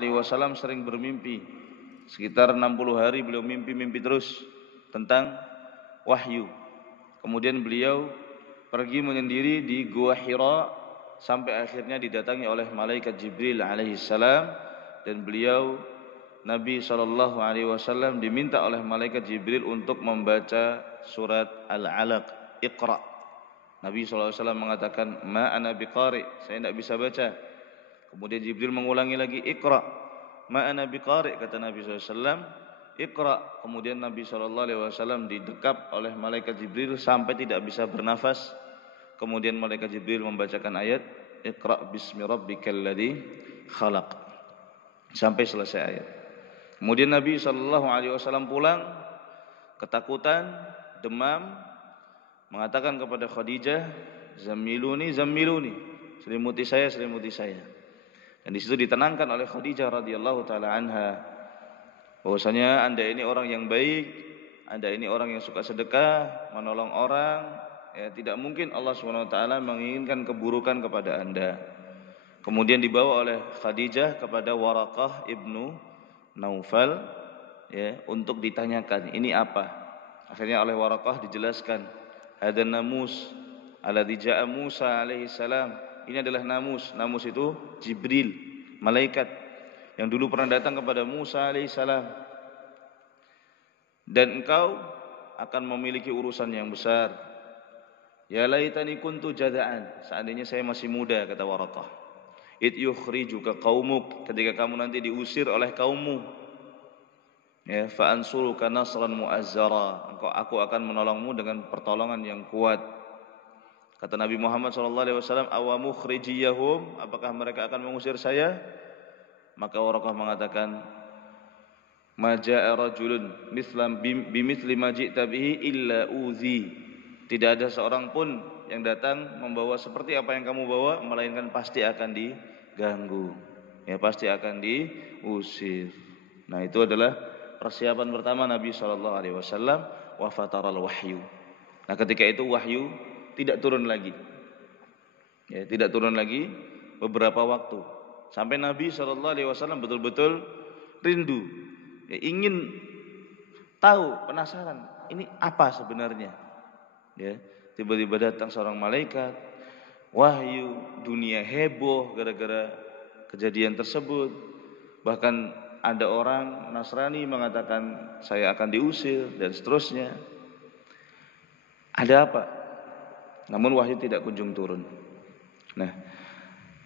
alaihi wasallam sering bermimpi. Sekitar 60 hari beliau mimpi-mimpi terus tentang wahyu. Kemudian beliau pergi menyendiri di Gua Hira sampai akhirnya didatangi oleh malaikat Jibril alaihi salam, dan beliau Nabi sallallahu alaihi wasallam diminta oleh malaikat Jibril untuk membaca surat Al-Alaq, Iqra. Nabi sallallahu alaihi wasallam mengatakan, "Ma ana biqari", saya tidak bisa baca. Kemudian Jibril mengulangi lagi, "Iqra." "Ma ana biqari", kata Nabi sallallahu alaihi wasallam, "Iqra." Kemudian Nabi sallallahu alaihi wasallam didekap oleh malaikat Jibril sampai tidak bisa bernafas. Kemudian malaikat Jibril membacakan ayat, "Iqra bismi rabbikal ladzi khalaq", sampai selesai ayat. Kemudian Nabi sallallahu alaihi wasallam pulang ketakutan, demam, mengatakan kepada Khadijah, "Zammiluni, zammiluni", selimuti saya, selimuti saya. Dan di situ ditenangkan oleh Khadijah radhiyallahu taala anha bahwasanya Anda ini orang yang baik, Anda ini orang yang suka sedekah, menolong orang, ya, tidak mungkin Allah Subhanahu wa taala menginginkan keburukan kepada Anda. Kemudian dibawa oleh Khadijah kepada Waraqah ibnu Naufal, ya, untuk ditanyakan ini apa. Akhirnya oleh Waraqah dijelaskan, hadan namus alladzi jaa Musa alaihi salam. Ini adalah namus. Namus itu Jibril, malaikat yang dulu pernah datang kepada Musa alaihi salam. Dan engkau akan memiliki urusan yang besar. Ya laitani kuntu jada'an, seandainya saya masih muda, kata Waraqah. Id yukhrijuka qaumuk, ketika kamu nanti diusir oleh kaummu. Ya, fa ansuruka nasran mu'azzara, aku akan menolongmu dengan pertolongan yang kuat. Kata Nabi Muhammad sallallahu alaihi wasallam, awa mukhrijiyahum, apakah mereka akan mengusir saya? Maka Waraqah mengatakan, ma jaa rajulun mislam bimithli ma ji'ta bihi illa uzi. Tidak ada seorang pun yang datang membawa seperti apa yang kamu bawa, melainkan pasti akan diganggu, ya, pasti akan diusir. Nah, itu adalah persiapan pertama Nabi sallallahu alaihi wasallam, wa fataral wahyu. Nah, ketika itu wahyu tidak turun lagi. Ya, tidak turun lagi beberapa waktu sampai Nabi sallallahu alaihi wasallam betul-betul rindu, ya, ingin tahu, penasaran, ini apa sebenarnya. Ya, tiba-tiba datang seorang malaikat, wahyu, dunia heboh gara-gara kejadian tersebut. Bahkan ada orang Nasrani mengatakan saya akan diusir dan seterusnya. Ada apa? Namun wahyu tidak kunjung turun. Nah,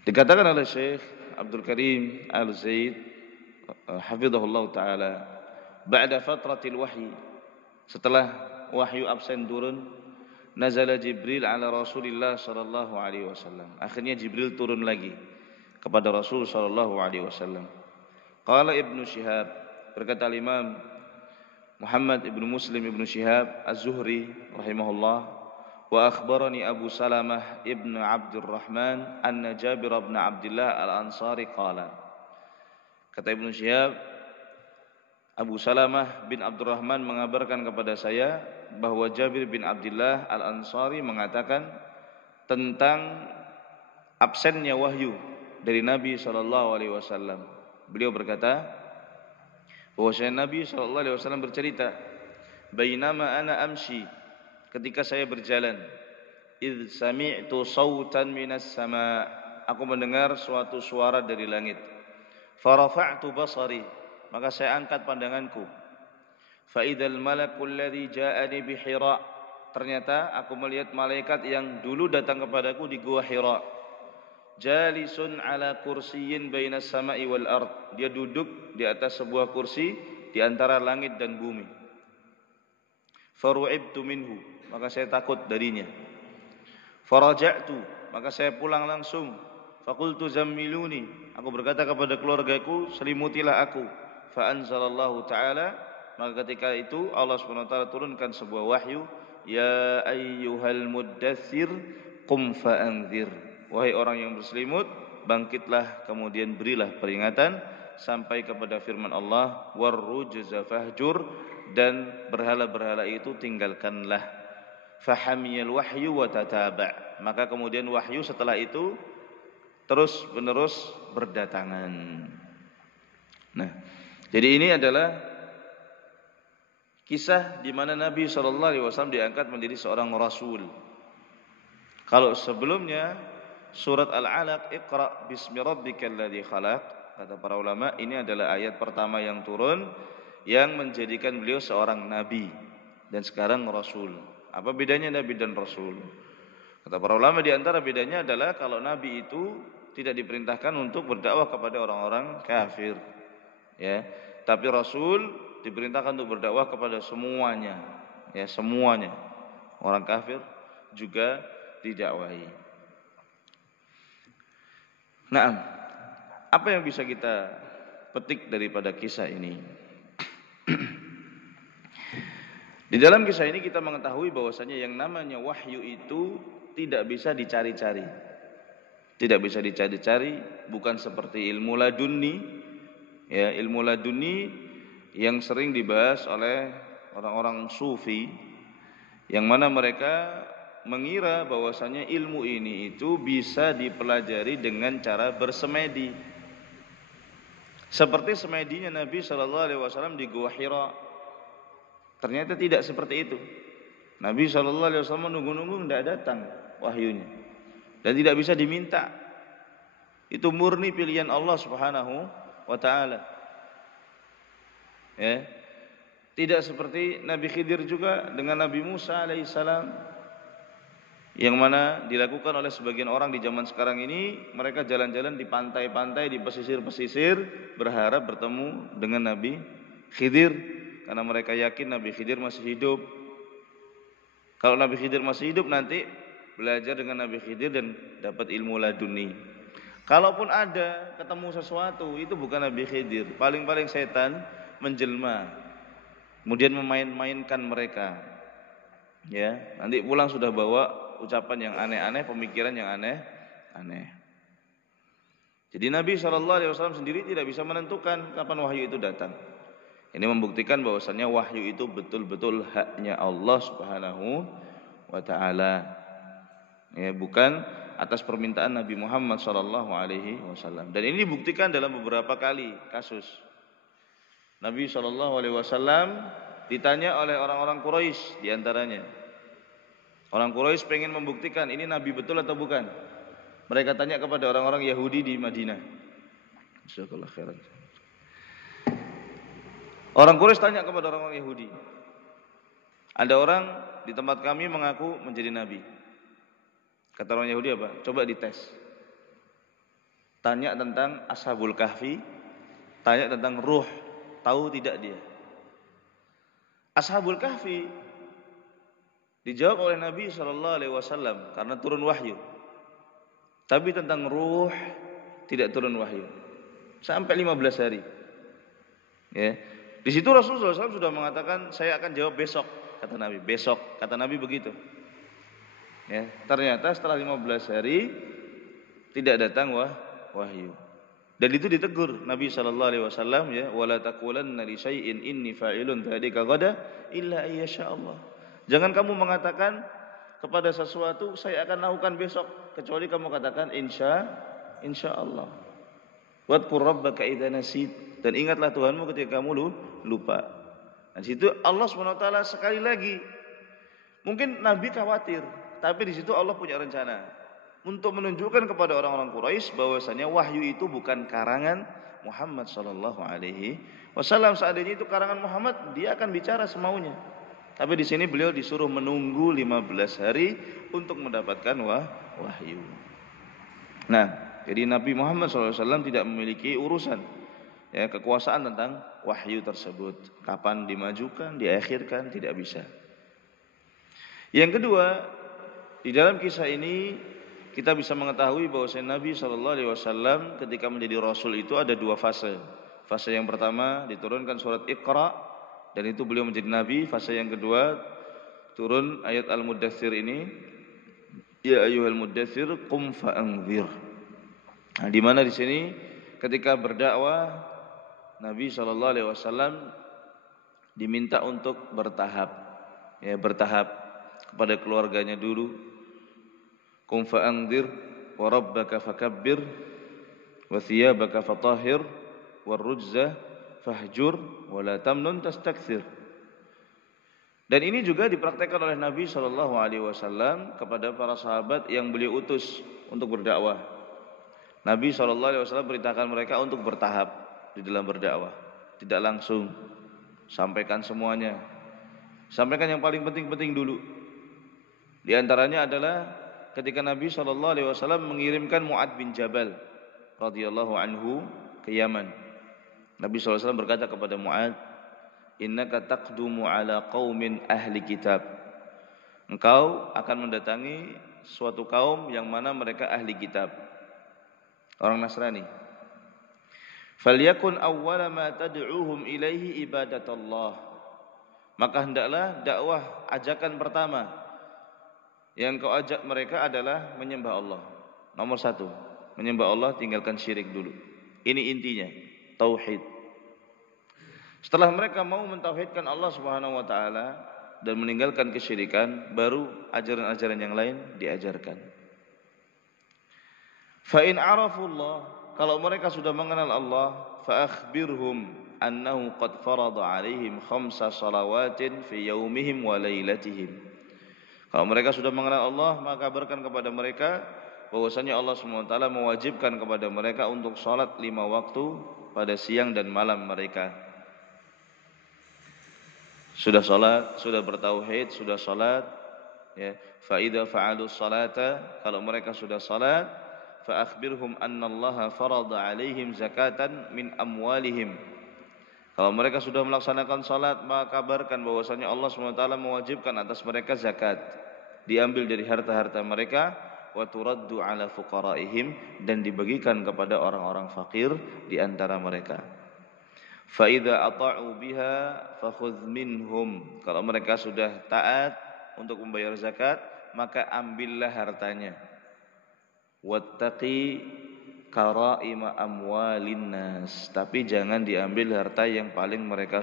dikatakan oleh Syekh Abdul Karim Al-Zaid hafizahullah taala, ba'da fatratil wahyi, setelah wahyu absen turun, nazala Jibril ala Rasulillah sallallahu alaihi wasallam. Akhirnya Jibril turun lagi kepada Rasul sallallahu alaihi wasallam. Qala Ibnu Syihab, berkata Imam Muhammad ibnu Muslim ibnu Syihab Az-Zuhri rahimahullah, wa akhbarani Abu Salamah ibnu Abdurrahman anna Jabir ibn Abdullah al-Ansari qala. Kata Ibnu Syihab, Abu Salamah bin Abdurrahman mengabarkan kepada saya bahwa Jabir bin Abdullah al-Ansari mengatakan tentang absennya wahyu dari Nabi sallallahu alaihi wasallam. Beliau berkata bahwa Nabi sallallahu alaihi wasallam bercerita, bainama ana amshi, ketika saya berjalan, id sami'tu sautan minas sama, aku mendengar suatu suara dari langit. Farafa'tu basari, maka saya angkat pandanganku. Fa idzal malakul ladzi ja'ani bi Hira, ternyata aku melihat malaikat yang dulu datang kepadaku di Gua Hira. Jalisun ala kursiyyin bainas sama'i wal ard, dia duduk di atas sebuah kursi di antara langit dan bumi. Faru'ibtu minhu, maka saya takut darinya. Faraja'tu, maka saya pulang langsung. Faqultu zammiluni, aku berkata kepada keluargaku, selimutilah aku. Fa anzalallahu ta'ala, maka ketika itu Allah Subhanahu wa taala turunkan sebuah wahyu, ya ayyuhal muddatsir qum fa'anzir, wahai orang yang berselimut, bangkitlah kemudian berilah peringatan, sampai kepada firman Allah, warrujza fahjur, dan berhala-berhala itu tinggalkanlah. Fahamiyal wahyu wa tataba', maka kemudian wahyu setelah itu terus menerus berdatangan. Jadi ini adalah kisah di mana Nabi SAW diangkat menjadi seorang rasul. Kalau sebelumnya surat Al-Alaq, Iqra bismi rabbikal ladzi khalaq, kata para ulama ini adalah ayat pertama yang turun yang menjadikan beliau seorang nabi dan sekarang rasul. Apa bedanya nabi dan rasul? Kata para ulama di antara bedanya adalah kalau nabi itu tidak diperintahkan untuk berdakwah kepada orang-orang kafir, ya. Tapi rasul diperintahkan untuk berdakwah kepada semuanya, ya, semuanya. Orang kafir juga didakwahi. Nah, apa yang bisa kita petik daripada kisah ini? Di dalam kisah ini kita mengetahui bahwasanya yang namanya wahyu itu tidak bisa dicari-cari. Tidak bisa dicari-cari, bukan seperti ilmu laduni, ya, ilmu laduni yang sering dibahas oleh orang-orang sufi, yang mana mereka mengira bahwasanya ilmu ini itu bisa dipelajari dengan cara bersemedi. Seperti semedinya Nabi SAW di Gua Hira. Ternyata tidak seperti itu. Nabi SAW menunggu-nunggu tidak datang wahyunya, dan tidak bisa diminta. Itu murni pilihan Allah Subhanahu wa taala. Ya. Tidak seperti Nabi Khidir juga dengan Nabi Musa alaihissalam, yang mana dilakukan oleh sebagian orang di zaman sekarang ini. Mereka jalan-jalan di pantai-pantai, di pesisir-pesisir, berharap bertemu dengan Nabi Khidir, karena mereka yakin Nabi Khidir masih hidup. Kalau Nabi Khidir masih hidup, nanti belajar dengan Nabi Khidir dan dapat ilmu laduni. Kalaupun ada ketemu sesuatu, itu bukan Nabi Khidir, paling-paling setan menjelma, kemudian memain-mainkan mereka. Ya, nanti pulang sudah bawa ucapan yang aneh-aneh, pemikiran yang aneh-aneh. Jadi Nabi SAW sendiri tidak bisa menentukan kapan wahyu itu datang. Ini membuktikan bahwasannya wahyu itu betul-betul haknya Allah Subhanahu wa taala. Ya, bukan atas permintaan Nabi Muhammad SAW. Dan ini dibuktikan dalam beberapa kali kasus. Nabi SAW ditanya oleh orang-orang Quraisy di antaranya. Orang Quraisy pengen membuktikan ini Nabi betul atau bukan. Mereka tanya kepada orang-orang Yahudi di Madinah. Jazakallahu khairan. Orang Quraisy tanya kepada orang-orang Yahudi, ada orang di tempat kami mengaku menjadi nabi. Kata orang Yahudi apa? Coba dites. Tanya tentang Ashabul Kahfi, tanya tentang ruh, tahu tidak dia? Ashabul Kahfi dijawab oleh Nabi SAW karena turun wahyu. Tapi tentang ruh tidak turun wahyu sampai 15 hari. Ya. Di situ Rasulullah SAW sudah mengatakan, saya akan jawab besok, kata Nabi. Besok, kata Nabi begitu. Ya, ternyata setelah 15 hari tidak datang wahyu. Dan itu ditegur Nabi SAW, ya, wala taqulanna li syai'in inni fa'ilun dzalika ghada illa ayyasha Allah. Jangan kamu mengatakan kepada sesuatu saya akan lakukan besok, kecuali kamu katakan insya Allah. Wadhkur rabbaka idza nasit. Dan ingatlah Tuhanmu ketika kamu lupa. Nah, di situ Allah SWT sekali lagi, mungkin Nabi khawatir, tapi di situ Allah punya rencana untuk menunjukkan kepada orang-orang Quraisy bahwasanya wahyu itu bukan karangan Muhammad SAW. Seandainya itu karangan Muhammad, dia akan bicara semaunya. Tapi di sini beliau disuruh menunggu 15 hari untuk mendapatkan wahyu. Nah, jadi Nabi Muhammad SAW tidak memiliki urusan, ya, kekuasaan tentang wahyu tersebut. Kapan dimajukan, diakhirkan, tidak bisa. Yang kedua, di dalam kisah ini kita bisa mengetahui bahwa Nabi SAW ketika menjadi Rasul itu ada dua fase. Fase yang pertama diturunkan surat Iqra, dan itu beliau menjadi Nabi. Fase yang kedua turun ayat Al-Muddatsir ini, ya ayyuhal muddatsir qum fa'anzir. Nah, di mana di sini ketika berdakwah Nabi SAW diminta untuk bertahap, ya, bertahap kepada keluarganya dulu. Qum fa'anzir wa rabbaka fakabbir wa thiyabaka fatahhir wa rujza fahjur wa la tamnun tastakthir. Dan ini juga dipraktekkan oleh Nabi sallallahu alaihi wasallam kepada para sahabat yang beliau utus untuk berdakwah. Nabi sallallahu alaihi wasallam perintahkan mereka untuk bertahap di dalam berdakwah, tidak langsung sampaikan semuanya. Sampaikan yang paling penting-penting dulu. Di antaranya adalah ketika Nabi sallallahu alaihi wasallam mengirimkan Mu'adz bin Jabal radhiyallahu anhu ke Yaman. Nabi sallallahu alaihi wasallam berkata kepada Mu'adz, "Innaka taqdumu ala qaumin ahli kitab." Engkau akan mendatangi suatu kaum yang mana mereka ahli kitab, orang Nasrani. "Falyakun awwala ma tad'uuhum ilaihi ibadatullah." Maka hendaklah dakwah ajakan pertama yang kau ajak mereka adalah menyembah Allah. Nomor 1, menyembah Allah, tinggalkan syirik dulu. Ini intinya, tauhid. Setelah mereka mau mentauhidkan Allah Subhanahu wa taala dan meninggalkan kesyirikan, baru ajaran-ajaran yang lain diajarkan. Fa in arafullah, kalau mereka sudah mengenal Allah, fa akhbirhum annahu qad farada alaihim khamsa salawatin fi yaumihim wa lailatihim. Kalau mereka sudah mengenal Allah, maka kabarkan kepada mereka bahwasanya Allah SWT mewajibkan kepada mereka untuk salat 5 waktu pada siang dan malam mereka. Sudah salat, sudah bertauhid, sudah salat, ya. Fa idza fa'alus salata, kalau mereka sudah salat, fa akhbirhum annallaha farada alaihim zakatan min amwalihim. Kalau mereka sudah melaksanakan salat, maka kabarkan bahwasanya Allah SWT mewajibkan atas mereka zakat, diambil dari harta-harta mereka, wa turaddu ala fuqaraihim, dan dibagikan kepada orang-orang fakir di antara mereka. Fa idza ata'u biha fakhudh minhum. Kalau mereka sudah taat untuk membayar zakat, maka ambillah hartanya. Wattaqi karaima amwalin nas, tapi jangan diambil harta yang paling mereka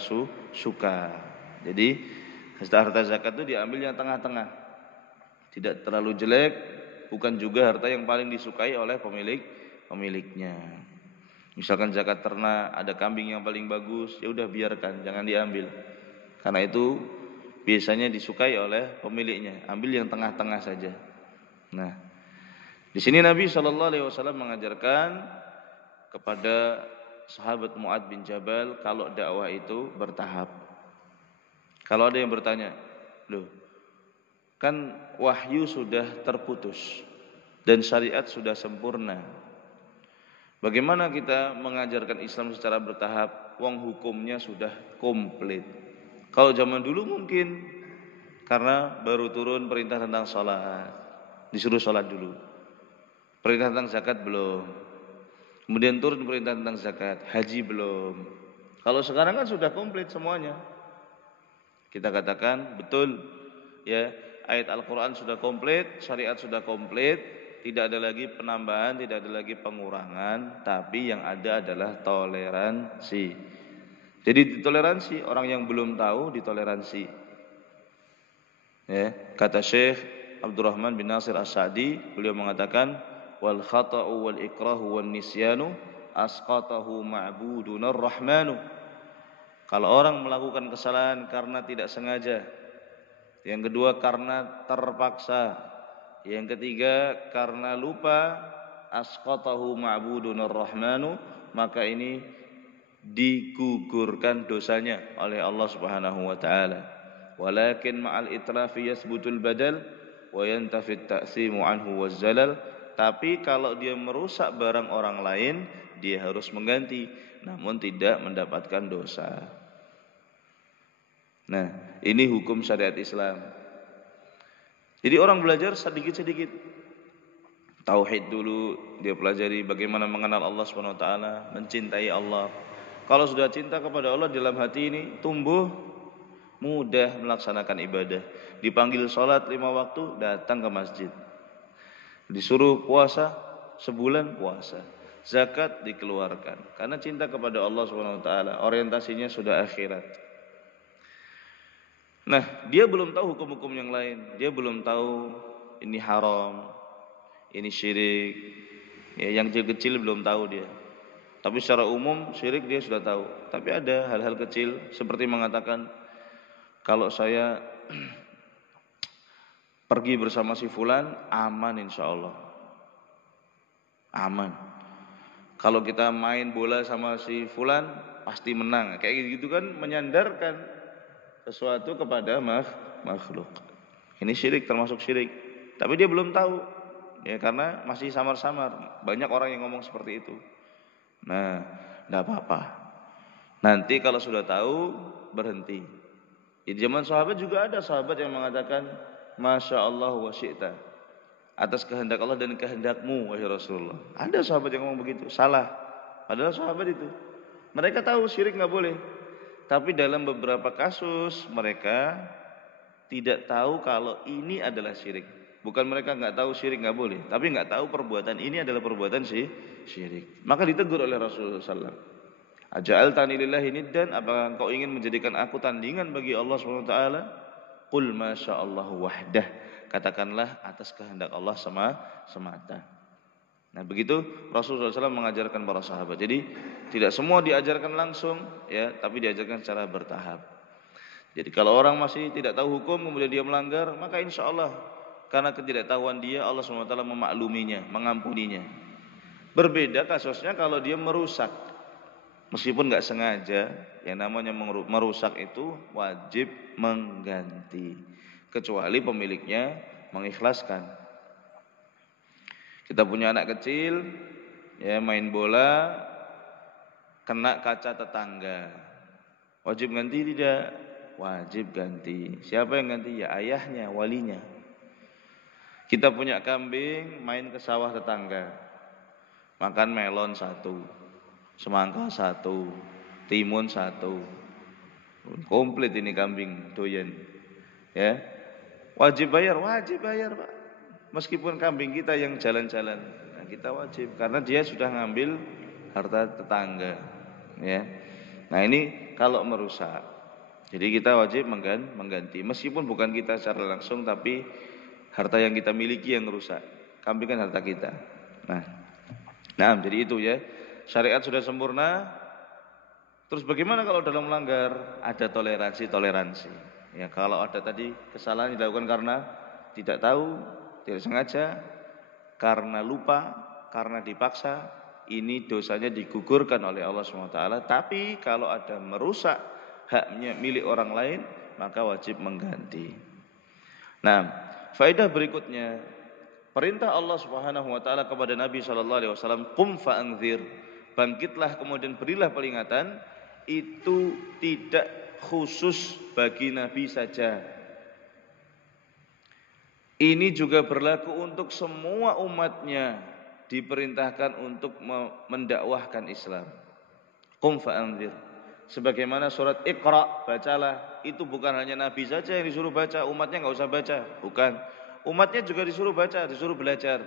suka. Jadi harta zakat itu diambil yang tengah-tengah, tidak terlalu jelek, bukan juga harta yang paling disukai oleh pemiliknya. Misalkan zakat ternak, ada kambing yang paling bagus, ya udah biarkan, jangan diambil, karena itu biasanya disukai oleh pemiliknya. Ambil yang tengah-tengah saja. Nah, di sini Nabi SAW mengajarkan kepada sahabat Mu'adz bin Jabal kalau dakwah itu bertahap. Kalau ada yang bertanya, loh, kan wahyu sudah terputus dan syariat sudah sempurna, bagaimana kita mengajarkan Islam secara bertahap? Wong hukumnya sudah komplit. Kalau zaman dulu mungkin karena baru turun perintah tentang salat, disuruh salat dulu. Perintah tentang zakat belum. Kemudian turun perintah tentang zakat, haji belum. Kalau sekarang kan sudah komplit semuanya. Kita katakan betul, ya, ayat Al-Quran sudah komplit, syariat sudah komplit, tidak ada lagi penambahan, tidak ada lagi pengurangan, tapi yang ada adalah toleransi. Jadi ditoleransi, orang yang belum tahu ditoleransi. Ya, kata Syekh Abdurrahman bin Nasir As-Sa'di, beliau mengatakan, wal khata'u wal ikrahu wan nisyanu asqatahu ma'budunar rahmanu. Kalau orang melakukan kesalahan karena tidak sengaja, yang kedua karena terpaksa, yang ketiga karena lupa, asqatahu ma'budunar rahmanu, maka ini digugurkan dosanya oleh Allah Subhanahu wa taala. Walakin ma'al itrafi yasbutul badal wa yantafi at-ta'simu anhu waz-zalal. Tapi kalau dia merusak barang orang lain, dia harus mengganti, namun tidak mendapatkan dosa. Nah, ini hukum syariat Islam. Jadi orang belajar sedikit-sedikit. Tauhid dulu dia pelajari, bagaimana mengenal Allah Subhanahu wa taala, mencintai Allah. Kalau sudah cinta kepada Allah dalam hati ini tumbuh, mudah melaksanakan ibadah. Dipanggil salat 5 waktu, datang ke masjid. Disuruh puasa, sebulan puasa. Zakat dikeluarkan karena cinta kepada Allah Subhanahu wa taala, orientasinya sudah akhirat. Nah, dia belum tahu hukum-hukum yang lain. Dia belum tahu ini haram, ini syirik. Ya, yang kecil belum tahu dia. Tapi secara umum syirik dia sudah tahu. Tapi ada hal-hal kecil seperti mengatakan, kalau saya pergi bersama si fulan aman insya Allah. Aman. Kalau kita main bola sama si fulan pasti menang. Kayak gitu kan menyandarkan sesuatu kepada makhluk. Ini syirik, termasuk syirik. Tapi dia belum tahu. Ya karena masih samar-samar. Banyak orang yang ngomong seperti itu. Nah, enggak apa-apa. Nanti kalau sudah tahu berhenti. Di zaman sahabat juga ada sahabat yang mengatakan Masya Allah wa syi'ta, atas kehendak Allah dan kehendakmu wahai Rasulullah. Ada sahabat yang ngomong begitu, salah. Padahal sahabat itu mereka tahu syirik enggak boleh. Tapi dalam beberapa kasus mereka tidak tahu kalau ini adalah syirik. Bukan mereka enggak tahu syirik enggak boleh, tapi enggak tahu perbuatan ini adalah perbuatan syirik. Maka ditegur oleh Rasulullah SAW. Aja'altani lillahi niddan, apakah engkau ingin menjadikan aku tandingan bagi Allah SWT? Qul masya'allahu wahdah, katakanlah atas kehendak Allah semata. Nah begitu Rasulullah SAW mengajarkan para sahabat. Jadi tidak semua diajarkan langsung, ya, tapi diajarkan secara bertahap. Jadi kalau orang masih tidak tahu hukum kemudian dia melanggar, maka insya Allah karena ketidaktahuan dia, Allah SWT memakluminya, mengampuninya. Berbeda kasusnya kalau dia merusak, meskipun nggak sengaja. Yang namanya merusak itu wajib mengganti, kecuali pemiliknya mengikhlaskan. Kita punya anak kecil, ya, main bola kena kaca tetangga, wajib ganti tidak? Wajib ganti. Siapa yang ganti? Ya ayahnya, walinya. Kita punya kambing, main ke sawah tetangga, makan melon 1, semangka 1, timun 1, komplit ini kambing doyan, ya, wajib bayar Pak. Meskipun kambing kita yang jalan-jalan, nah kita wajib karena dia sudah ngambil harta tetangga, ya. Nah ini kalau merusak, jadi kita wajib mengganti, meskipun bukan kita secara langsung, tapi harta yang kita miliki yang rusak. Kambing kan harta kita. Nah, jadi itu ya. Syariat sudah sempurna. Terus bagaimana kalau dalam melanggar? Ada toleransi. Ya, kalau ada tadi kesalahan dilakukan karena tidak tahu, tidak sengaja, karena lupa, karena dipaksa, ini dosanya digugurkan oleh Allah SWT. Tapi kalau ada merusak haknya milik orang lain, maka wajib mengganti. Nah, faedah berikutnya, perintah Allah Subhanahu wa taala kepada Nabi sallallahu alaihi wasallam, qum fa'anzir, bangkitlah kemudian berilah peringatan, itu tidak khusus bagi Nabi saja. Ini juga berlaku untuk semua umatnya, diperintahkan untuk mendakwahkan Islam. Qum fa'anzir, sebagaimana surat Iqra, bacalah, itu bukan hanya Nabi saja yang disuruh baca, umatnya enggak usah baca, bukan. Umatnya juga disuruh baca, disuruh belajar.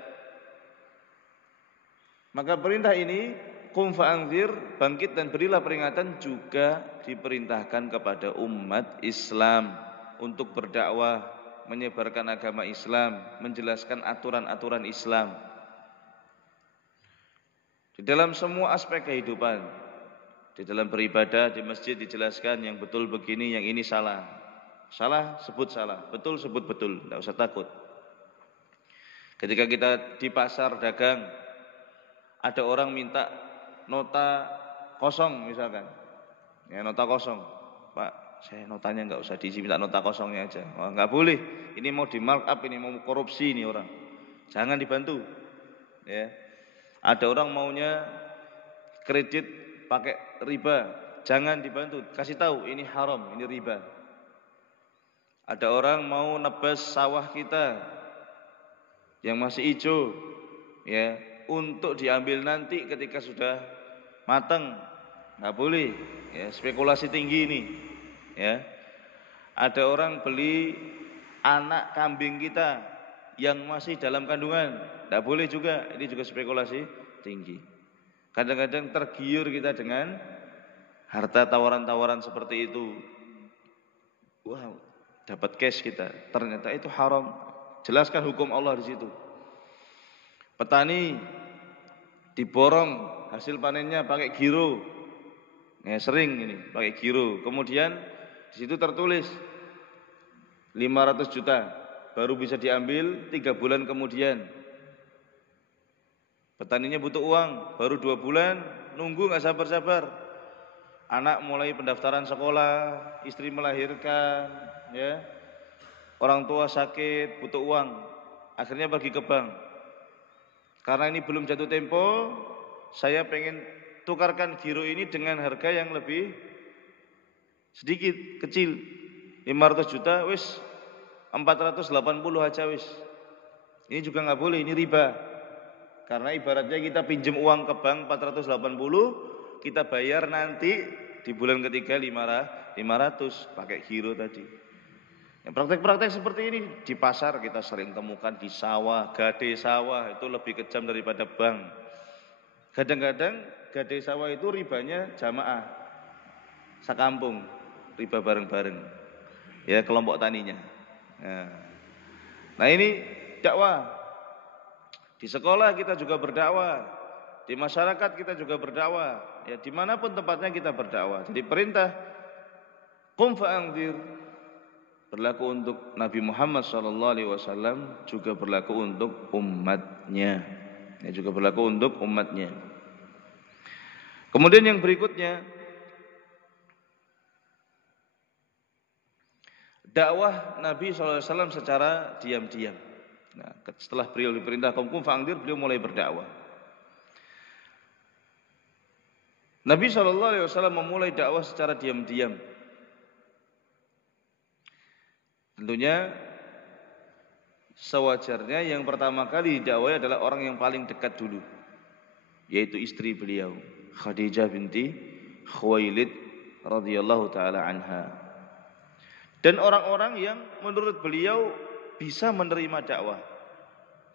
Maka perintah ini, qum fa'anzir, bangkit dan berilah peringatan, juga diperintahkan kepada umat Islam untuk berdakwah, menyebarkan agama Islam, menjelaskan aturan-aturan Islam di dalam semua aspek kehidupan. Di dalam beribadah di masjid dijelaskan yang betul begini, yang ini salah. Salah sebut salah, betul sebut betul, tidak usah takut. Ketika kita di pasar dagang, ada orang minta nota kosong misalkan, ya, nota kosong, Pak, saya notanya enggak usah diisi, minta nota kosongnya aja. Oh, enggak boleh, ini mau di markup, ini mau korupsi ini orang, jangan dibantu. Ya, ada orang maunya kredit pakai riba, jangan dibantu, kasih tahu ini haram, ini riba. Ada orang mau nebas sawah kita yang masih hijau, ya, untuk diambil nanti ketika sudah matang, nggak boleh, ya, spekulasi tinggi ini, ya. Ada orang beli anak kambing kita yang masih dalam kandungan, nggak boleh juga, ini juga spekulasi tinggi. Kadang-kadang tergiur kita dengan harta tawaran-tawaran seperti itu, wah, dapat cash kita, ternyata itu haram. Jelaskan hukum Allah di situ. Petani diborong hasil panennya pakai giro. Ya, sering ini pakai giro. Kemudian di situ tertulis 500 juta baru bisa diambil 3 bulan kemudian. Petaninya butuh uang, baru 2 bulan, nunggu nggak sabar-sabar. Anak mulai pendaftaran sekolah, istri melahirkan, ya, orang tua sakit, butuh uang. Akhirnya pergi ke bank. Karena ini belum jatuh tempo, saya pengen tukarkan giro ini dengan harga yang lebih sedikit, kecil. 500 juta, wis 480 aja wis. Ini juga nggak boleh, ini riba. Karena ibaratnya kita pinjam uang ke bank 480, kita bayar nanti di bulan ketiga 500 pakai giro tadi. Praktek-praktek seperti ini di pasar kita sering temukan, di sawah, gade sawah itu lebih kejam daripada bank. Kadang-kadang gade sawah itu ribanya jamaah, sakampung, riba bareng-bareng, ya kelompok taninya. Nah ini dakwah. Di sekolah kita juga berdakwah, di masyarakat kita juga berdakwah, ya dimanapun tempatnya kita berdakwah. Jadi perintah qum fa'anzir berlaku untuk Nabi Muhammad SAW, juga berlaku untuk umatnya. Ya, juga berlaku untuk umatnya. Kemudian yang berikutnya, dakwah Nabi SAW secara diam-diam. Nah, setelah beliau diperintah qum fa'anzir, beliau mulai berdakwah. Nabi SAW memulai dakwah secara diam-diam. Tentunya sewajarnya yang pertama kali dakwah adalah orang yang paling dekat dulu, yaitu istri beliau, Khadijah binti Khuwailid radhiyallahu taala anha. Dan orang-orang yang menurut beliau bisa menerima dakwah,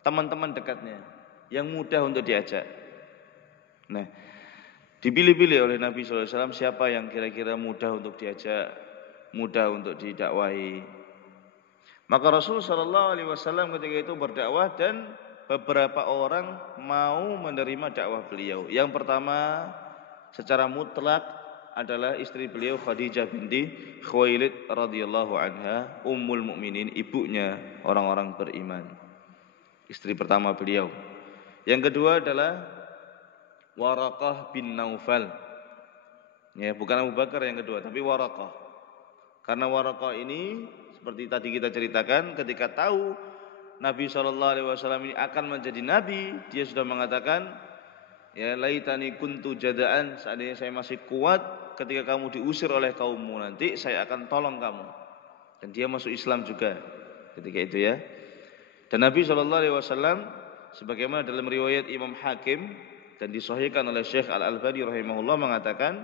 teman-teman dekatnya yang mudah untuk diajak. Nah, dipilih-pilih oleh Nabi SAW siapa yang kira-kira mudah untuk diajak, mudah untuk didakwahi. Maka Rasul SAW ketika itu berdakwah dan beberapa orang mau menerima dakwah beliau. Yang pertama secara mutlak adalah istri beliau Khadijah binti Khuwailid radhiyallahu anha, ummul mukminin, ibunya orang-orang beriman, istri pertama beliau. Yang kedua adalah Waraqah bin Naufal. Ya, bukan Abu Bakar yang kedua, tapi Waraqah. Karena Waraqah ini seperti tadi kita ceritakan, ketika tahu Nabi SAW ini akan menjadi nabi, dia sudah mengatakan, ya laitani kuntu jada'an, seandainya saya masih kuat ketika kamu diusir oleh kaummu nanti, saya akan tolong kamu. Dan dia masuk Islam juga ketika itu, ya. Dan Nabi SAW sebagaimana dalam riwayat Imam Hakim dan disahihkan oleh Syekh Al-Albani rahimahullah mengatakan,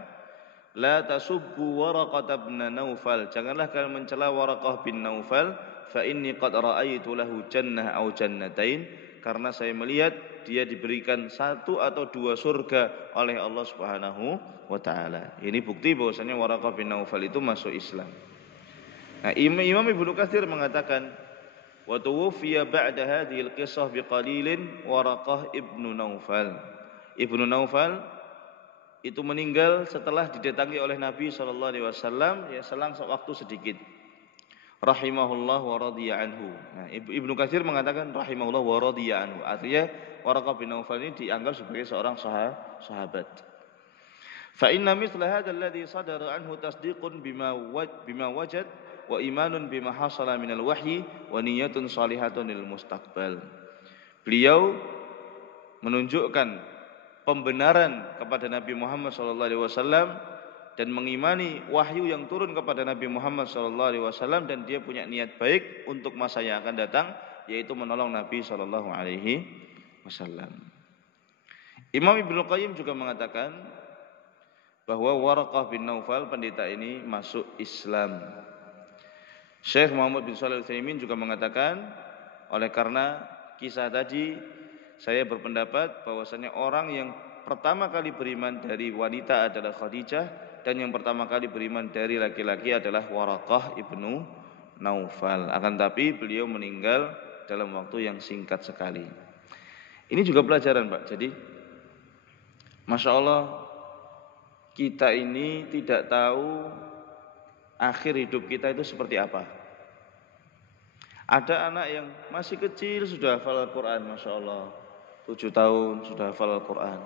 la tasubbu Waraqah bin Naufal, janganlah kalian mencela Waraqah bin Naufal, fa inni qad ra'aitu lahu jannah aw jannatain, karena saya melihat dia diberikan 1 atau 2 surga oleh Allah Subhanahu wa taala. Ini bukti bahwasanya Waraqah bin Naufal itu masuk Islam. Nah, Imam Ibnu Katsir mengatakan, wa tuwfiya ba'da hadhil qissah biqalilin Waraqah ibnu Naufal. Ibnu Naufal itu meninggal setelah didatangi oleh Nabi SAW, ya selang waktu sedikit. Rahimahullah wa radhiya anhu. Nah, Ibnu Katsir mengatakan rahimahullah wa radhiya anhu. Artinya Waraqah bin Naufal ini dianggap sebagai seorang sahabat. Fa inna mithla hadzal ladzi sadara anhu tasdiqun bima wajad wa imanun bima hasala minal wahyi wa niyyatun shalihatun lil mustaqbal. Beliau menunjukkan pembenaran kepada Nabi Muhammad SAW dan mengimani wahyu yang turun kepada Nabi Muhammad SAW, dan dia punya niat baik untuk masa yang akan datang, yaitu menolong Nabi SAW. Imam Ibnu Qayyim juga mengatakan bahwa Waraqah bin Naufal pendeta ini masuk Islam. Syekh Muhammad bin Shalih Al-Utsaimin juga mengatakan, oleh karena kisah tadi, saya berpendapat bahwasanya orang yang pertama kali beriman dari wanita adalah Khadijah, dan yang pertama kali beriman dari laki-laki adalah Waraqah ibnu Naufal. Akan tapi beliau meninggal dalam waktu yang singkat sekali. Ini juga pelajaran, Pak. Jadi Masya Allah, kita ini tidak tahu akhir hidup kita itu seperti apa. Ada anak yang masih kecil sudah hafal Al-Quran, Masya Allah, 7 tahun sudah hafal Al-Quran,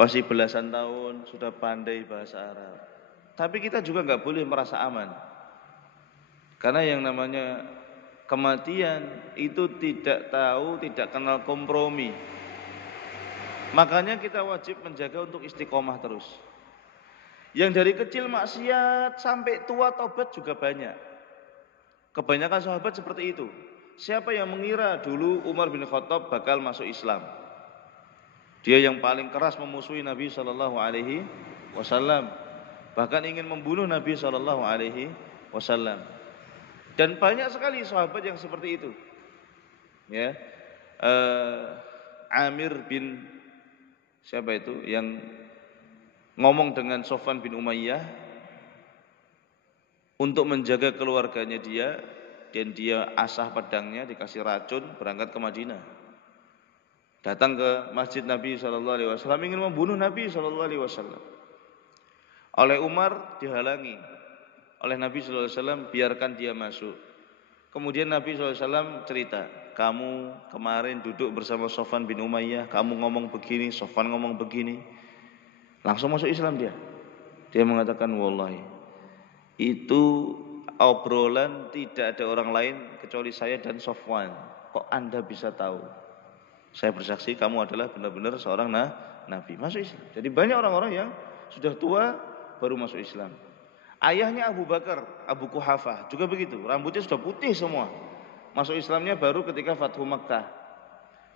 masih belasan tahun sudah pandai bahasa Arab. Tapi kita juga nggak boleh merasa aman, karena yang namanya kematian itu tidak tahu, tidak kenal kompromi. Makanya kita wajib menjaga untuk istiqomah terus. Yang dari kecil maksiat sampai tua tobat juga banyak. Kebanyakan sahabat seperti itu. Siapa yang mengira dulu Umar bin Khattab bakal masuk Islam? Dia yang paling keras memusuhi Nabi sallallahu alaihi wasallam, bahkan ingin membunuh Nabi sallallahu alaihi wasallam. Dan banyak sekali sahabat yang seperti itu. Ya. Amir bin siapa itu yang ngomong dengan Sofwan bin Umayyah untuk menjaga keluarganya dia, dan dia asah pedangnya, dikasih racun, berangkat ke Madinah. Datang ke masjid Nabi SAW, ingin membunuh Nabi SAW. Oleh Umar dihalangi. Oleh Nabi SAW, biarkan dia masuk. Kemudian Nabi SAW cerita, kamu kemarin duduk bersama Sofwan bin Umayyah, kamu ngomong begini, Sofwan ngomong begini. Langsung masuk Islam dia. Dia mengatakan, wallahi, itu obrolan tidak ada orang lain kecuali saya dan Sofwan. Kok Anda bisa tahu? Saya bersaksi kamu adalah benar-benar seorang nabi. Masuk Islam. Jadi banyak orang-orang yang sudah tua baru masuk Islam. Ayahnya Abu Bakar, Abu Quhafah juga begitu. Rambutnya sudah putih semua. Masuk Islamnya baru ketika Fathu Makkah.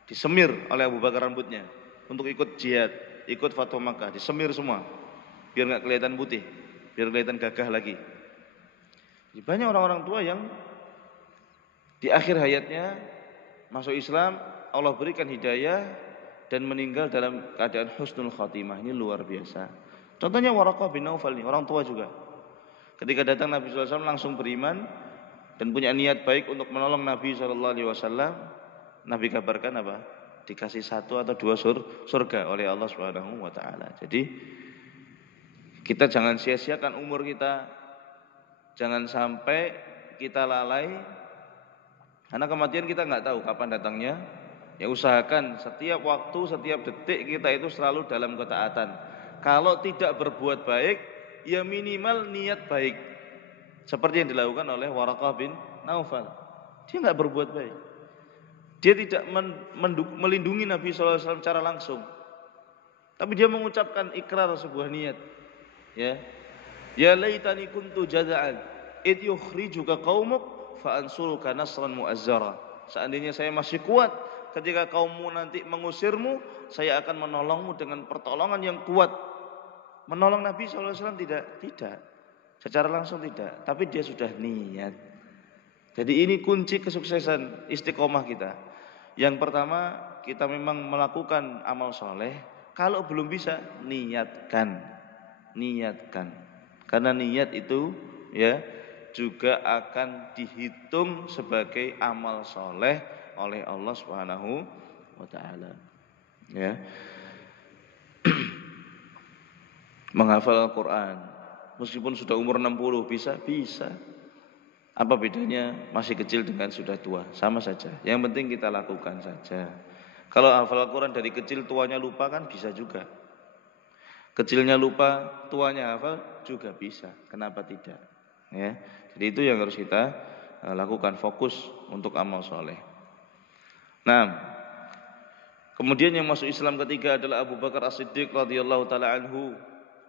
Disemir oleh Abu Bakar rambutnya untuk ikut jihad, ikut Fathu Makkah. Disemir semua biar nggak kelihatan putih, biar kelihatan gagah lagi. Banyak orang-orang tua yang di akhir hayatnya masuk Islam, Allah berikan hidayah dan meninggal dalam keadaan husnul khatimah. Ini luar biasa. Contohnya Waraqah bin Naufal, orang tua juga. Ketika datang Nabi SAW langsung beriman dan punya niat baik untuk menolong Nabi SAW. Nabi kabarkan apa? Dikasih 1 atau 2 surga oleh Allah Subhanahu wa taala. Jadi kita jangan sia-siakan umur kita. Jangan sampai kita lalai, karena kematian kita nggak tahu kapan datangnya. Ya usahakan setiap waktu, setiap detik kita itu selalu dalam ketaatan. Kalau tidak berbuat baik, ya minimal niat baik. Seperti yang dilakukan oleh Waraqah bin Naufal. Dia nggak berbuat baik. Dia tidak melindungi Nabi SAW secara langsung, tapi dia mengucapkan ikrar sebuah niat. Ya laitani kuntu jaza'an id yukhrijuka qaumuk fa ansuruka nasran mu'azzara. Seandainya saya masih kuat ketika kaummu nanti mengusirmu, saya akan menolongmu dengan pertolongan yang kuat. Menolong Nabi SAW tidak. Secara langsung tidak, tapi dia sudah niat. Jadi ini kunci kesuksesan istiqomah kita. Yang pertama, kita memang melakukan amal soleh. Kalau belum bisa, niatkan. Karena niat itu ya juga akan dihitung sebagai amal soleh oleh Allah Subhanahu wa taala. Ya. Menghafal Al-Quran meskipun sudah umur 60 bisa. Apa bedanya masih kecil dengan sudah tua? Sama saja. Yang penting kita lakukan saja. Kalau hafal Al-Quran dari kecil, tuanya lupa kan bisa juga. Kecilnya lupa, tuanya hafal juga bisa. Kenapa tidak? Ya. Jadi itu yang harus kita lakukan, fokus untuk amal soleh. Nah, kemudian yang masuk Islam ketiga adalah Abu Bakar As-Siddiq radhiyallahu taala anhu.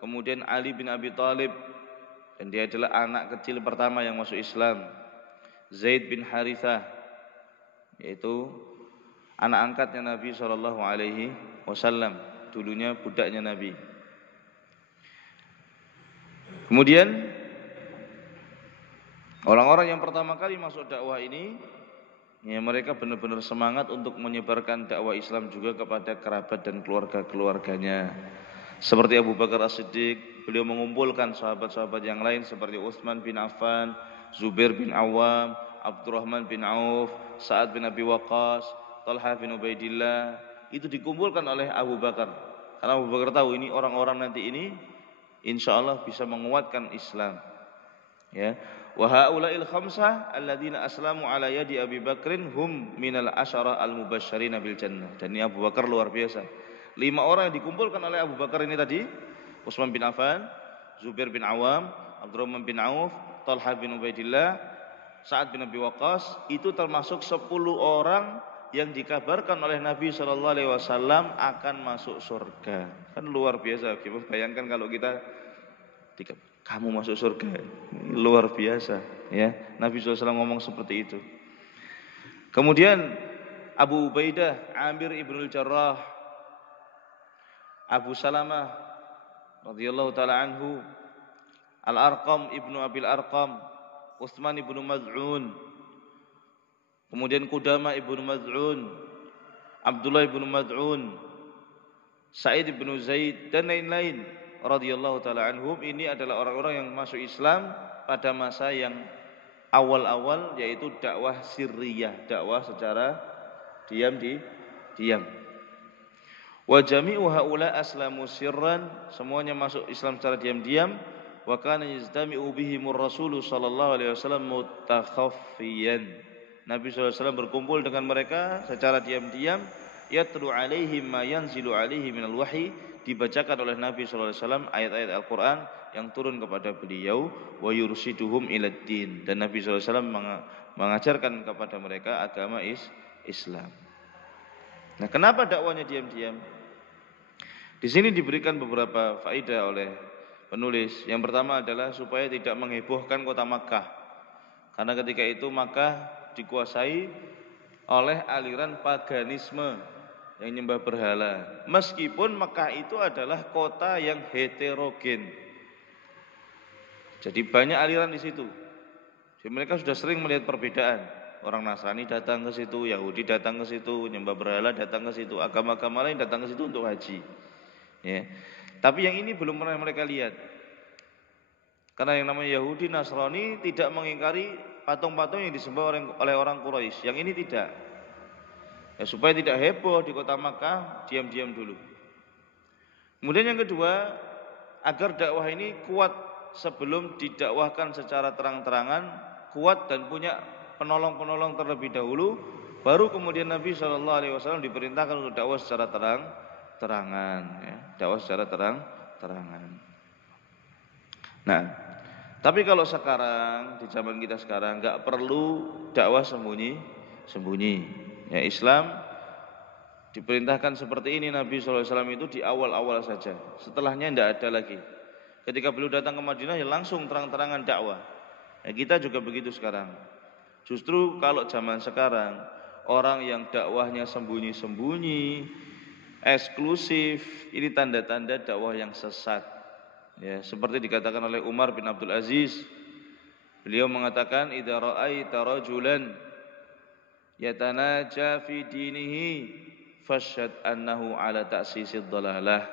Kemudian Ali bin Abi Thalib, dan dia adalah anak kecil pertama yang masuk Islam. Zaid bin Harithah, yaitu anak angkatnya Nabi SAW, dulunya budaknya Nabi. Kemudian orang-orang yang pertama kali masuk dakwah ini, ya mereka benar-benar semangat untuk menyebarkan dakwah Islam juga kepada kerabat dan keluarga-keluarganya. Seperti Abu Bakar As-Siddiq, beliau mengumpulkan sahabat-sahabat yang lain seperti Utsman bin Affan, Zubair bin Awam, Abdurrahman bin Auf, Sa'ad bin Abi Waqqas, Talha bin Ubaidillah, itu dikumpulkan oleh Abu Bakar. Karena Abu Bakar tahu ini orang-orang nanti ini insyaallah bisa menguatkan Islam. Ya. Wa haula'il khamsah alladziina aslamu ala yadi Abi Bakrin hum minal asyara al-mubasysyirina bil jannah. Dan ini Abu Bakar luar biasa. 5 orang yang dikumpulkan oleh Abu Bakar ini tadi, Utsman bin Affan, Zubair bin Awam, Abdurrahman bin Auf, Talha bin Ubaidillah, Sa'ad bin Abi Waqqas, itu termasuk 10 orang yang dikabarkan oleh Nabi sallallahu alaihi wasallam akan masuk surga. Kan luar biasa. Bayangkan kalau kita kamu masuk surga, luar biasa ya. Nabi SAW ngomong seperti itu. Kemudian Abu Ubaidah, Amir ibnul Jarrah, Abu Salamah radhiyallahu taala anhu, Al-Arqam ibnu Abil Arqam, Utsman ibnu Maz'un, kemudian Qudamah ibnu Maz'un, Abdullah ibnu Maz'un, Sa'id ibnu Zaid dan lain-lain radhiyallahu taala anhum. Ini adalah orang-orang yang masuk Islam pada masa yang awal-awal, yaitu dakwah sirriyah, dakwah secara diam. Wa jami'u haula aslamu sirran, semuanya masuk Islam secara diam-diam. Wa kana yajtami'u bihimur rasul sallallahu alaihi wasallam mutakhaffiyan. Nabi sallallahu alaihi wasallam berkumpul dengan mereka secara diam-diam, yatlu alaihim ma yanzilu alaihi minal wahyi, dibacakan oleh Nabi sallallahu alaihi wasallam ayat-ayat Al-Qur'an yang turun kepada beliau, wa yursiduhum ilad din, dan Nabi sallallahu alaihi wasallam mengajarkan kepada mereka agama Islam. Nah, kenapa dakwanya diam-diam? Di sini diberikan beberapa faedah oleh penulis. Yang pertama adalah supaya tidak menghebohkan kota Makkah. Karena ketika itu Makkah dikuasai oleh aliran paganisme yang nyembah berhala. Meskipun Makkah itu adalah kota yang heterogen. Jadi banyak aliran di situ. Jadi mereka sudah sering melihat perbedaan. Orang Nasrani datang ke situ, Yahudi datang ke situ, nyembah berhala datang ke situ, agama-agama lain datang ke situ untuk haji. Ya. Tapi yang ini belum pernah mereka lihat. Karena yang namanya Yahudi, Nasrani tidak mengingkari patung-patung yang disembah oleh orang Quraisy. Yang ini tidak. Ya, supaya tidak heboh di kota Makkah, diam-diam dulu. Kemudian yang kedua, agar dakwah ini kuat sebelum didakwahkan secara terang-terangan, kuat dan punya penolong-penolong terlebih dahulu, baru kemudian Nabi SAW diperintahkan untuk dakwah secara terang-terangan, ya, dakwah secara terang-terangan. Nah, tapi kalau sekarang di zaman kita sekarang nggak perlu dakwah sembunyi. Ya, Islam diperintahkan seperti ini Nabi SAW itu di awal-awal saja. Setelahnya tidak ada lagi. Ketika beliau datang ke Madinah ya langsung terang-terangan dakwah. Ya, kita juga begitu sekarang. Justru kalau zaman sekarang orang yang dakwahnya sembunyi-sembunyi, eksklusif, ini tanda-tanda dakwah yang sesat. Ya, seperti dikatakan oleh Umar bin Abdul Aziz. Beliau mengatakan, "Idza ra'aita rajulan yatanaja fi dinihi fashhad annahu ala ta'sisid dhalalah."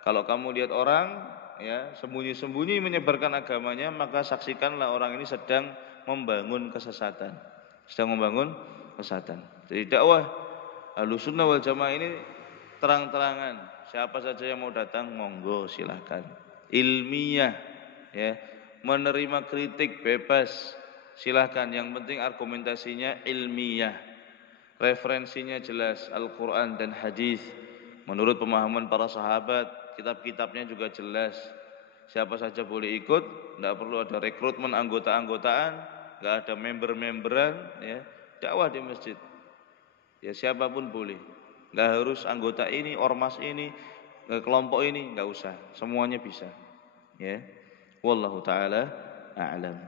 Kalau kamu lihat orang ya sembunyi-sembunyi menyebarkan agamanya, maka saksikanlah orang ini sedang membangun kesesatan. Jadi dakwah Ahlussunnah wal Jamaah ini terang-terangan. Siapa saja yang mau datang monggo silahkan. Ilmiah ya, menerima kritik bebas. Silahkan, yang penting argumentasinya ilmiah, referensinya jelas Al-Quran dan hadis menurut pemahaman para sahabat, kitab-kitabnya juga jelas. Siapa saja boleh ikut, tidak perlu ada rekrutmen anggota-anggotaan, tidak ada member-memberan, ya. Dakwah di masjid, ya siapapun boleh, tidak harus anggota ini, ormas ini, kelompok ini, tidak usah, semuanya bisa. Ya, wallahu taala a'lam.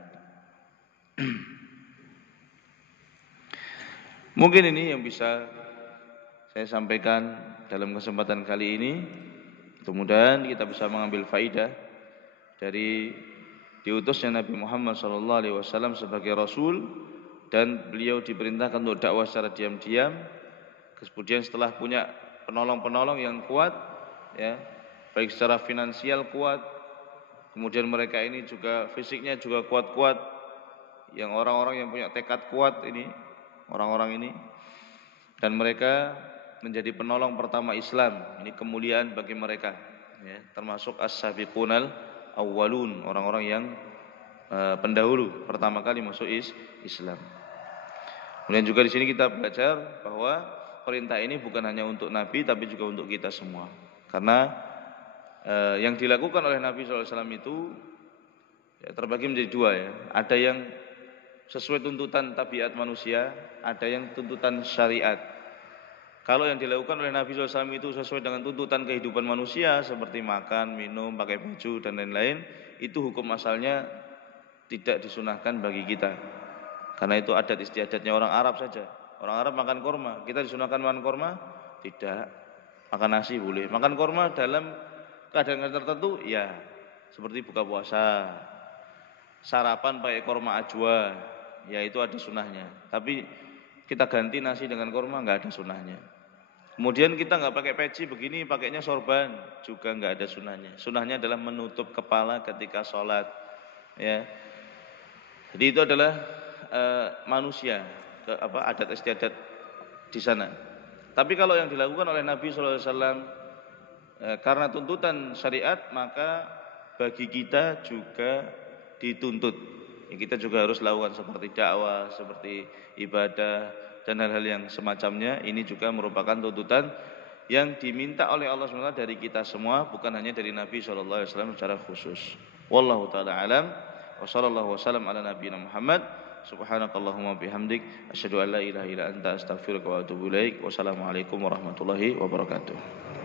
Mungkin ini yang bisa saya sampaikan dalam kesempatan kali ini. Mudah-mudahan kita bisa mengambil faidah dari diutusnya Nabi Muhammad SAW sebagai Rasul, dan beliau diperintahkan untuk dakwah secara diam-diam. Kemudian setelah punya penolong-penolong yang kuat, ya, baik secara finansial kuat, kemudian mereka ini juga fisiknya juga kuat-kuat. Yang orang-orang yang punya tekad kuat ini, orang-orang ini, dan mereka menjadi penolong pertama Islam. Ini kemuliaan bagi mereka, ya, termasuk as-sabiqunal awwalun, orang-orang yang pendahulu pertama kali masuk Islam. Kemudian juga di sini kita belajar bahwa perintah ini bukan hanya untuk Nabi tapi juga untuk kita semua. Karena yang dilakukan oleh Nabi SAW itu ya, terbagi menjadi dua, ya. Ada yang sesuai tuntutan tabiat manusia, ada yang tuntutan syariat. Kalau yang dilakukan oleh Nabi SAW itu sesuai dengan tuntutan kehidupan manusia seperti makan, minum, pakai baju dan lain-lain, itu hukum asalnya tidak disunahkan bagi kita. Karena itu adat istiadatnya orang Arab saja. Orang Arab makan korma, kita disunahkan makan korma? Tidak. Makan nasi boleh. Makan korma dalam keadaan tertentu, ya, seperti buka puasa, sarapan pakai korma ajwa, ya itu ada sunahnya. Tapi kita ganti nasi dengan korma, nggak ada sunahnya. Kemudian kita nggak pakai peci begini, pakainya sorban, juga nggak ada sunahnya. Sunahnya adalah menutup kepala ketika sholat, ya. Jadi itu adalah manusia, adat istiadat di sana. Tapi kalau yang dilakukan oleh Nabi SAW karena tuntutan syariat, maka bagi kita juga dituntut. Kita juga harus lakukan seperti dakwah, seperti ibadah dan hal-hal yang semacamnya. Ini juga merupakan tuntutan yang diminta oleh Allah SWT dari kita semua, bukan hanya dari Nabi SAW secara khusus. Wallahu ta'ala alam. Wa sallallahu wasallam ala nabiyina Muhammad. Subhanakallahumma bihamdik asyhadu an la ilaha illa anta astaghfiruka wa atubu ilaik. Wassalamualaikum warahmatullahi wabarakatuh.